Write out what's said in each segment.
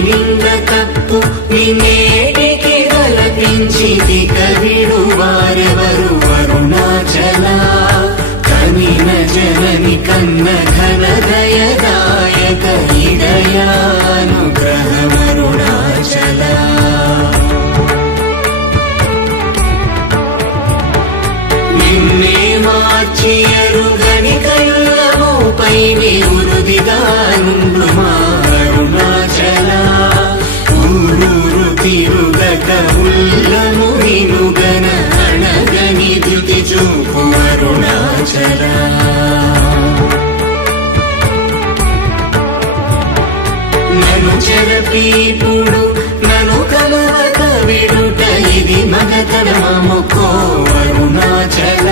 నిన్న తప్పు నిన్నేటికి తలపించితి కవిడు వారెవరు అరుణాచల కనిన జనని కన్న ఘన దయదాయక హృదయానుగ్రహమరుణాచల నిన్నే మార్చి ఎరుగని కళ్ళమోపై ఉరుదిగా నుండుమా అరుణాచల ఊరూరు తిరుగక ఉల్లము వినుగన అణగని ధృతి చూపు అరుణాచల నన్ను చెరపీపుడు నన్ను కలవక విడుట ఇది మగతరమముకో అరుణాచల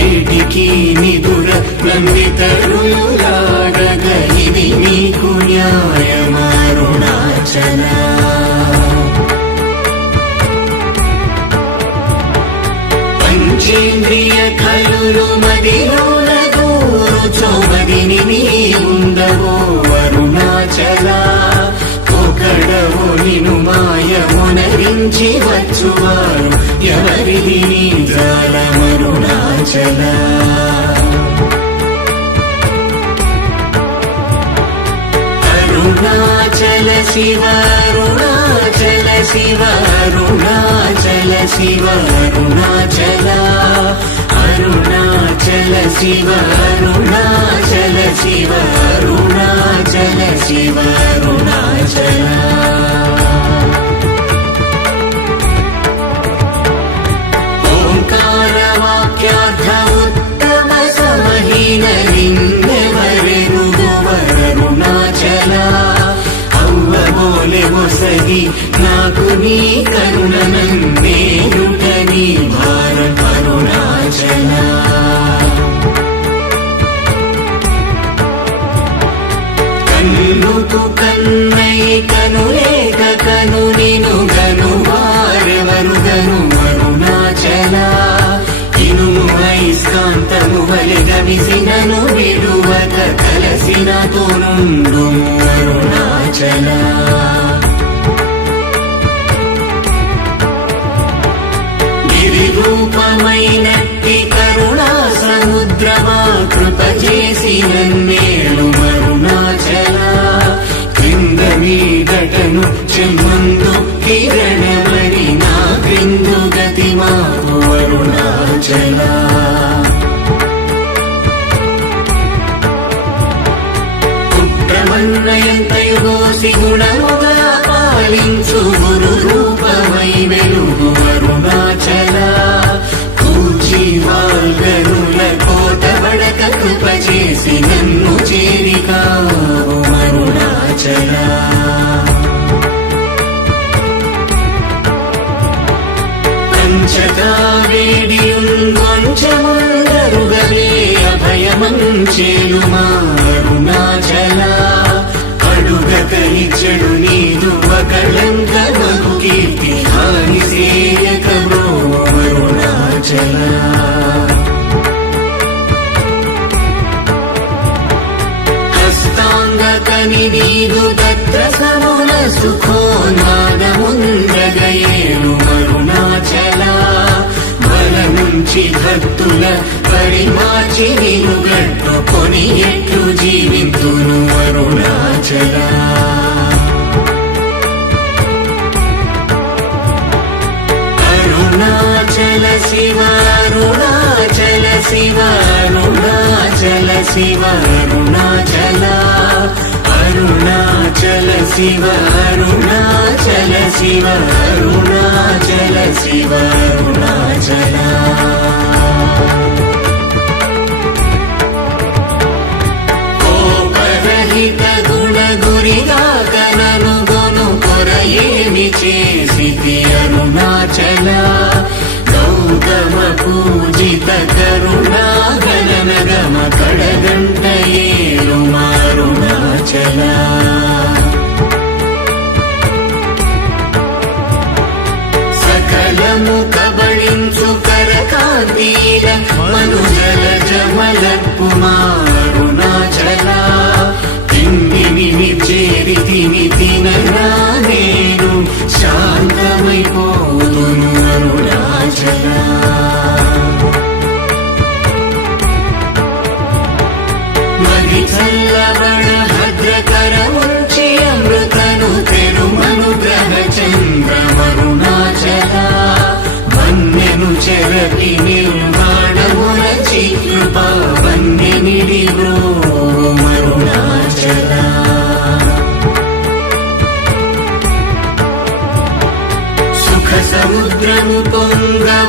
ఏటికి నిదుర నందితరులాడగ ఇది నీకు న్యాయమరుణాచల పంచేంద్రియ కలులు మదిలోన దూరుచోమదిని నీ ఉండవో అరుణాచల ఒకడవో నిను మాయమునరించి వచ్చువారు ఎవరిది నీ జాలమరుణాచల అరుణాచల శివ అరుణాచల శివ అరుణాచల శివ అరుణాచల అరుణాచల శివ అరుణాచల శివ అరుణాచల శివ అరుణాచల ఓంకార వాక్యార్థ ఉత్తమ సమహీన లింగవరెరుగవరుణాచల అవ్వబోలె ఒసగి నాకు నీ కరుణనందేరుట నీ భారత అరుణాచల కన్నుకు కన్నై కనులేక కను నిను గను వారెవరు గను అరుణాచల ఇనుము ఐస్కాంతము వలె గమిసినను విడువక కలసిన తోనుండు అరుణాచల రూపమైనట్టి కరుణా సముద్రమా కృప చేసి నన్నేలు అరుణాచల క్రింద మీదటను చెమ్మందు కిరణమణి నా క్రిందు గతి మాకు అరుణాచల కుట్రమన్నయంతయుగోసి గుణముగా పాలించు గురు రూపమై వెలుగు అరుణాచల కూచి వాల్గనుల కోట వడక కృప చేసి నన్ను చేరికావు అరుణాచల పంచగా వేడియుంగొంచముందరుగవే అభయమంచేలుమా అరుణాచల అడుగక ఇచ్చడు నీదు ఒకళంక మగు కీర్తి హాని సేయక బ్రో అరుణాచల హస్తాంగ కని నీదు తత్ర సమున సుఖోన్మాదముందగయేలు అరుణాచల బల నుంచి భక్తుల పరిమాచి నిను గట్టుకొని ఎట్లు జీవితును అరుణాచల అరుణాచల శివ అరుణాచల శివ అరుణాచల శివ అరుణాచల అరుణాచల శివ అరుణాచల శివ అరుణాచల శివ అరుణాచల కోపరహిత గుణ గురిగా కనను గొను కొరయేమి చేసితి అరుణాచల గౌతమ పూజిత కరుణా గణన గమ కడగంట ఏలు అరుణాచల సకలము కబళించు కరకాంతీల మనుజల జమలపు అరుణాచల తిండిని చేరితిని తినరా నేను శాంతమైపోదును అరుణాచల మది చల్లబడ భద్రకరముంచి అమృతను తెరుమనుగ్రహ చంద్రమరుణాచల వన్యను చెరపి నిర్మాణమురచి కృపా వన్యనిడి మరుణాచల సుఖ సముద్రము పొంగవాంగనములడంగ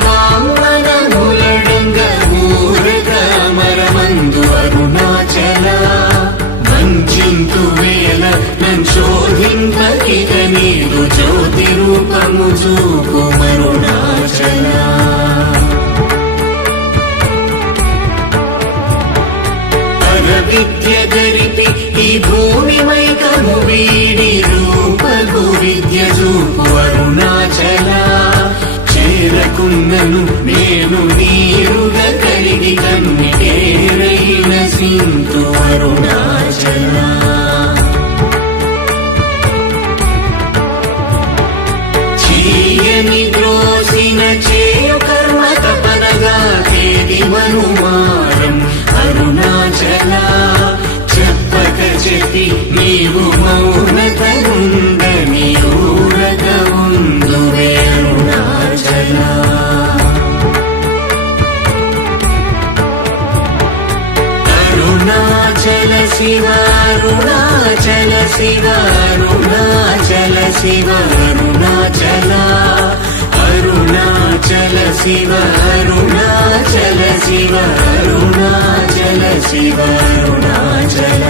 ఊరగ మరమందు అరుణాచల వంచింతు వేల నంశోధింపకిగ నీదు జ్యోతి రూపము చూపు మరుణాచల విద్య గరిపి ఈ భూమి మైకము వీడి రూపగు విద్య చూపు అరుణాచల చేరకున్నను నేను నీరుగా కరిగి కన్నిటేరైన సింతు అరుణాచల చీయని ద్రోసిన చేయు కర్మ తపనగా తేది మనుమారం అరుణాచల చెప్పక చెప్పి నీవు మౌనత ఉందని ఊరగ ఉందువే అరుణాచల అరుణాచల శివ అరుణాచల శివ అరుణాచల శివ అరుణాచల అరుణాచల శివ అరుణాచల శివ అరుణాచల శివ అరుణాచల